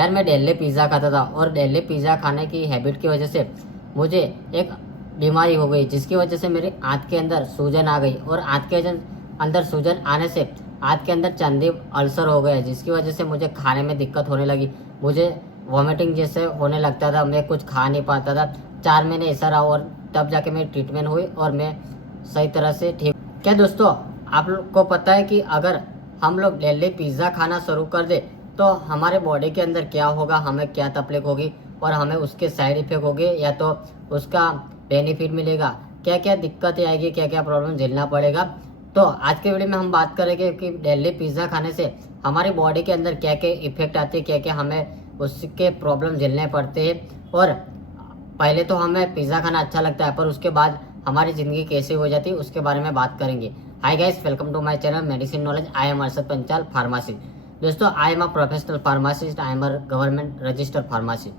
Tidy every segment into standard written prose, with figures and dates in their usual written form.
यार मैं daily pizza खाता था और डेली पिज़्ज़ा खाने की हैबिट की वजह से मुझे एक बीमारी हो गई, जिसकी वजह से मेरी आंत के अंदर सूजन आ गई और आंत के अंदर सूजन आने से आंत के अंदर चंदी अल्सर हो गया, जिसकी वजह से मुझे खाने में दिक्कत होने लगी। मुझे वॉमिटिंग जैसे होने लगता था, मैं कुछ खा नहीं पाता था। 4 महीने ऐसा रहा और तब जाके मेरी ट्रीटमेंट हुई और मैं सही तरह से ठीक। क्या दोस्तों, आप लोग को पता है कि अगर हम लोग डेली पिज़्ज़ा खाना शुरू कर दे तो हमारे बॉडी के अंदर क्या होगा, हमें क्या तकलीफ होगी और हमें उसके साइड इफेक्ट होंगे या तो उसका बेनिफिट मिलेगा, क्या क्या दिक्कतें आएगी, क्या क्या प्रॉब्लम झेलना पड़ेगा। तो आज के वीडियो में हम बात करेंगे कि डेली पिज़्ज़ा खाने से हमारी बॉडी के अंदर क्या क्या इफेक्ट आते हैं, क्या क्या हमें उसके प्रॉब्लम झेलने पड़ते हैं। और पहले तो हमें पिज़्ज़ा खाना अच्छा लगता है, पर उसके बाद हमारी ज़िंदगी कैसे हो जाती है उसके बारे में बात करेंगे। Hi guys, welcome to my channel medicine knowledge. I am Arshad Panchal, pharmacist. दोस्तों, I am a professional pharmacist, I am a government registered pharmacist.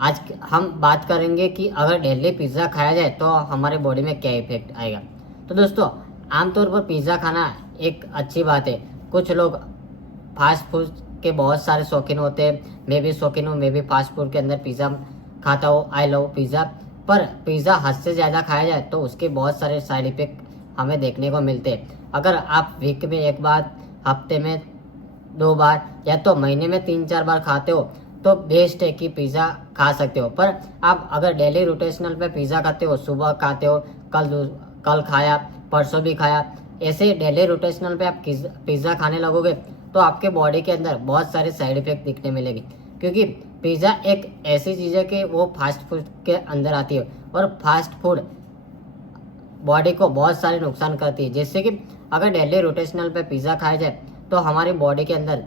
आज हम बात करेंगे कि अगर डेली पिज़्ज़ा खाया जाए तो हमारे बॉडी में क्या इफेक्ट आएगा। तो दोस्तों, आमतौर पर पिज़्ज़ा खाना एक अच्छी बात है। कुछ लोग फास्ट फूड के बहुत सारे शौकीन होते हैं, मैं भी शौकीन हूँ, मैं भी फास्ट फूड के अंदर पिज़्ज़ा खाता हूँ, आई लव पिज़्ज़ा। पर पिज़्ज़ा हद से ज़्यादा खाया जाए तो उसके बहुत सारे साइड इफेक्ट हमें देखने को मिलते हैं। अगर आप वीक में एक बार, हफ्ते में 2 बार या तो महीने में 3-4 बार खाते हो तो बेस्ट है कि पिज़्ज़ा खा सकते हो। पर आप अगर डेली रोटेशनल पे पिज़्ज़ा खाते हो, सुबह खाते हो, कल खाया, परसों भी खाया, ऐसे डेली रोटेशनल पे आप पिज़्ज़ा खाने लगोगे तो आपके बॉडी के अंदर बहुत सारे साइड इफेक्ट दिखने मिलेंगे। क्योंकि पिज़्ज़ा एक ऐसी चीज़ है कि वो फास्ट फूड के अंदर आती है और फास्ट फूड बॉडी को बहुत सारे नुकसान करती है। जैसे कि अगर डेली रोटेशनल पे पिज़्ज़ा खाया जाए तो हमारी बॉडी के अंदर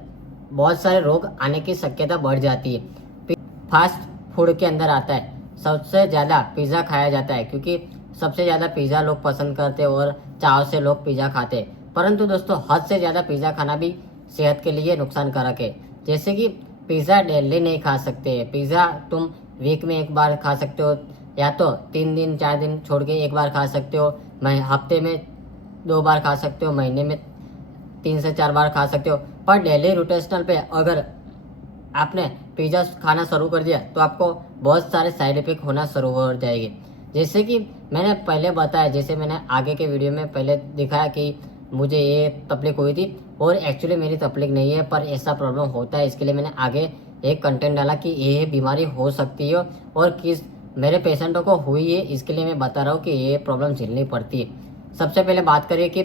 बहुत सारे रोग आने की शक्यता बढ़ जाती है। फास्ट फूड के अंदर आता है, सबसे ज़्यादा पिज़्ज़ा खाया जाता है क्योंकि सबसे ज़्यादा पिज़्ज़ा लोग पसंद करते हैं और चाव से लोग पिज़्ज़ा खाते हैं। परंतु दोस्तों, हद से ज़्यादा पिज़्ज़ा खाना भी सेहत के लिए नुकसानकारक है। जैसे कि पिज़्ज़ा डेली नहीं खा सकते। पिज़्ज़ा तुम वीक में एक बार खा सकते हो या तो 3 दिन 4 दिन छोड़ के एक बार खा सकते हो, हफ्ते में 2 बार खा सकते हो, महीने में 3 से 4 बार खा सकते हो। पर डेली रोटेशनल पे अगर आपने पिज़्ज़ा खाना शुरू कर दिया तो आपको बहुत सारे साइड इफेक्ट होना शुरू हो जाएंगे। जैसे कि मैंने पहले बताया, जैसे मैंने आगे के वीडियो में पहले दिखाया कि मुझे ये तकलीफ हुई थी और एक्चुअली मेरी तकलीफ नहीं है, पर ऐसा प्रॉब्लम होता है। इसके लिए मैंने आगे एक कंटेंट डाला कि ये बीमारी हो सकती है और किस मेरे पेशेंटों को हुई है, इसके लिए मैं बता रहा हूँ कि ये प्रॉब्लम झेलनी पड़ती है। सबसे पहले बात करिए कि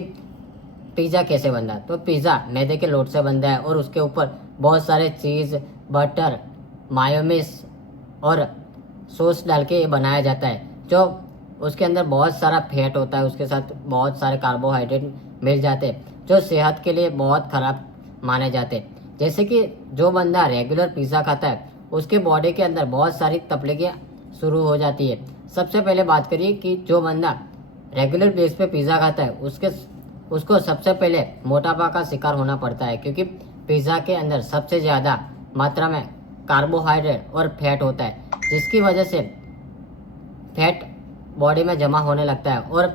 पिज़्ज़ा कैसे बनता है। तो पिज़्ज़ा मैदे के लोट से बनता है और उसके ऊपर बहुत सारे चीज़, बटर, मायोनीज और सॉस डाल के ये बनाया जाता है। जो उसके अंदर बहुत सारा फैट होता है, उसके साथ बहुत सारे कार्बोहाइड्रेट मिल जाते हैं जो सेहत के लिए बहुत ख़राब माने जाते हैं। जैसे कि जो बंदा रेगुलर पिज़्ज़ा खाता है उसके बॉडी के अंदर बहुत सारी तकलीफें शुरू हो जाती है। सबसे पहले बात करिए कि जो बंदा रेगुलर बेस पे पिज़्ज़ा खाता है उसको सबसे पहले मोटापा का शिकार होना पड़ता है, क्योंकि पिज़्ज़ा के अंदर सबसे ज़्यादा मात्रा में कार्बोहाइड्रेट और फैट होता है, जिसकी वजह से फैट बॉडी में जमा होने लगता है और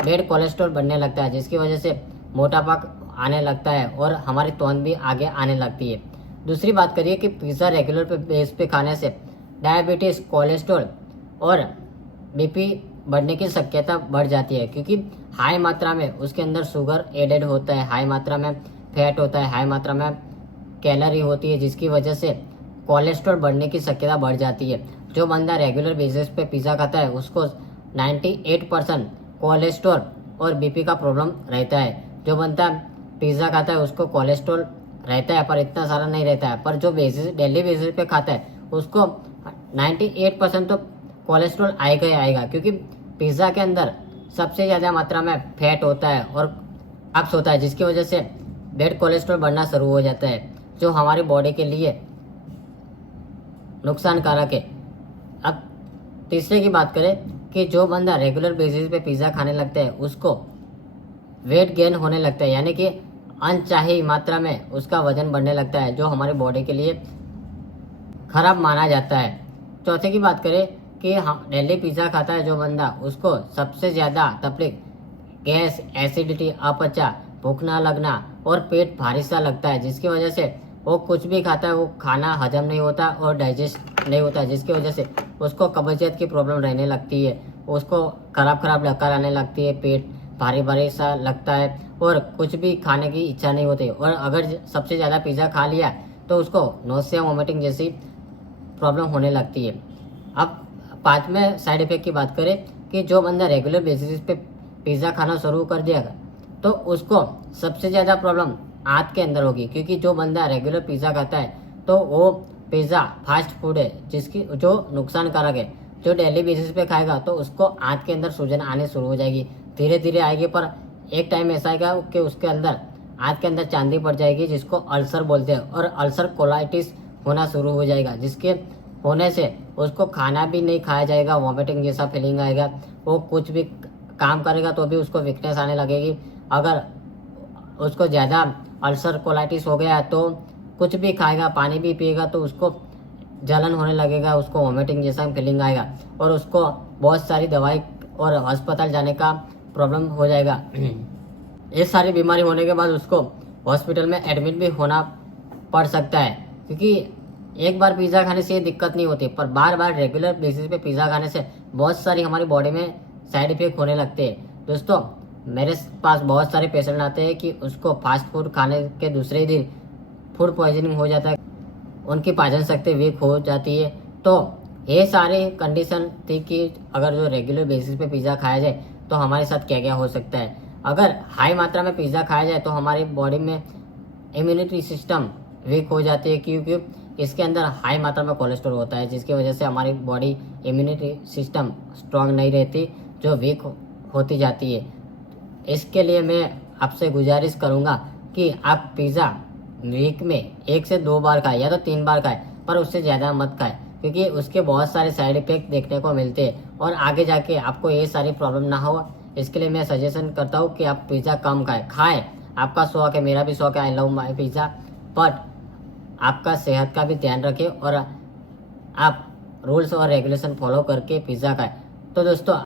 बैड कोलेस्ट्रॉल बनने लगता है, जिसकी वजह से मोटापा आने लगता है और हमारी त्वचा भी आगे आने लगती है। दूसरी बात करिए कि पिज़्ज़ा रेगुलर बेस पे खाने से डायबिटीज़, कोलेस्ट्रॉल और बीपी बढ़ने की शक्यता बढ़ जाती है, क्योंकि हाई मात्रा में उसके अंदर शुगर एडेड होता है, हाई मात्रा में फैट होता है, हाई मात्रा में कैलोरी होती है, जिसकी वजह से कोलेस्ट्रॉल बढ़ने की शक्यता बढ़ जाती है। जो बंदा रेगुलर बेसिस पे पिज़्ज़ा खाता है उसको 98% कोलेस्ट्रॉल और बीपी का प्रॉब्लम रहता है। जो बंदा पिज़्ज़ा खाता है उसको कोलेस्ट्रॉल रहता है पर इतना सारा नहीं रहता है, पर जो डेली बेसिस पे खाता है उसको 98% तो कोलेस्ट्रॉल आएगा ही आएगा, क्योंकि पिज़्ज़ा के अंदर सबसे ज़्यादा मात्रा में फैट होता है और अप्स होता है, जिसकी वजह से बैड कोलेस्ट्रॉल बढ़ना शुरू हो जाता है, जो हमारी बॉडी के लिए नुकसानकारक है। अब तीसरे की बात करें कि जो बंदा रेगुलर बेसिस पे पिज़्ज़ा खाने लगता है उसको वेट गेन होने लगता है, यानी कि अनचाही मात्रा में उसका वजन बढ़ने लगता है, जो हमारी बॉडी के लिए खराब माना जाता है। चौथे की बात करें कि डेली पिज़्ज़ा खाता है जो बंदा, उसको सबसे ज़्यादा तकलीफ गैस, एसिडिटी, अपचा, भूख ना लगना और पेट भारी सा लगता है, जिसकी वजह से वो कुछ भी खाता है वो खाना हजम नहीं होता और डाइजेस्ट नहीं होता, जिसकी वजह से उसको कब्जियत की प्रॉब्लम रहने लगती है, उसको खराब डकार आने लगती है, पेट भारी भारी सा लगता है और कुछ भी खाने की इच्छा नहीं होती। और अगर सबसे ज़्यादा पिज़्ज़ा खा लिया तो उसको नोसिया वोमिटिंग जैसी प्रॉब्लम होने लगती है। अब पांचवें साइड इफेक्ट की बात करें कि जो बंदा रेगुलर बेसिस पे पिज़्ज़ा खाना शुरू कर दिया तो उसको सबसे ज़्यादा प्रॉब्लम आंत के अंदर होगी, क्योंकि जो बंदा रेगुलर पिज़्ज़ा खाता है तो वो पिज़्ज़ा फास्ट फूड है जिसकी जो नुकसानकारक है। जो डेली बेसिस पे खाएगा तो उसको आंत के अंदर सूजन आने शुरू हो जाएगी, धीरे धीरे आएगी, पर एक टाइम ऐसा आएगा कि उसके अंदर आंत के अंदर चांदी पड़ जाएगी, जिसको अल्सर बोलते हैं, और अल्सर कोलाइटिस होना शुरू हो जाएगा, जिसके होने से उसको खाना भी नहीं खाया जाएगा, वॉमिटिंग जैसा फीलिंग आएगा, वो कुछ भी काम करेगा तो भी उसको वीकनेस आने लगेगी। अगर उसको ज़्यादा अल्सर कोलाइटिस हो गया तो कुछ भी खाएगा, पानी भी पिएगा तो उसको जलन होने लगेगा, उसको वॉमिटिंग जैसा फीलिंग आएगा और उसको बहुत सारी दवाई और अस्पताल जाने का प्रॉब्लम हो जाएगा। ये सारी बीमारी होने के बाद उसको हॉस्पिटल में एडमिट भी होना पड़ सकता है, क्योंकि एक बार पिज़्ज़ा खाने से ये दिक्कत नहीं होती, पर बार बार रेगुलर बेसिस पे पिज़्ज़ा खाने से बहुत सारी हमारी बॉडी में साइड इफेक्ट होने लगते हैं। दोस्तों, मेरे पास बहुत सारे पेशेंट आते हैं कि उसको फास्ट फूड खाने के दूसरे ही दिन फूड पॉइजनिंग हो जाता है, उनकी पाचन शक्ति वीक हो जाती है। तो ये सारी कंडीशन थी कि अगर जो रेगुलर बेसिस पे पिज़्ज़ा खाया जाए तो हमारे साथ क्या क्या हो सकता है। अगर हाई मात्रा में पिज़्ज़ा खाया जाए तो हमारी बॉडी में इम्यूनिटी सिस्टम वीक हो जाती है, क्योंकि इसके अंदर हाई मात्रा में कोलेस्ट्रॉल होता है, जिसकी वजह से हमारी बॉडी इम्यूनिटी सिस्टम स्ट्रांग नहीं रहती, जो वीक होती जाती है। इसके लिए मैं आपसे गुजारिश करूंगा कि आप पिज़्ज़ा वीक में 1 से 2 बार खाएं या तो 3 बार खाएं, पर उससे ज़्यादा मत खाएं, क्योंकि उसके बहुत सारे साइड इफेक्ट देखने को मिलते हैं और आगे जाके आपको ये सारी प्रॉब्लम ना हो। इसके लिए मैं सजेशन करता हूँ कि आप पिज़्ज़ा कम खाएं। आपका शौक है, मेरा भी शौक है, I love my pizza, but आपका सेहत का भी ध्यान रखें और आप रूल्स और रेगुलेशन फॉलो करके पिज़्ज़ा खाएं। तो दोस्तों,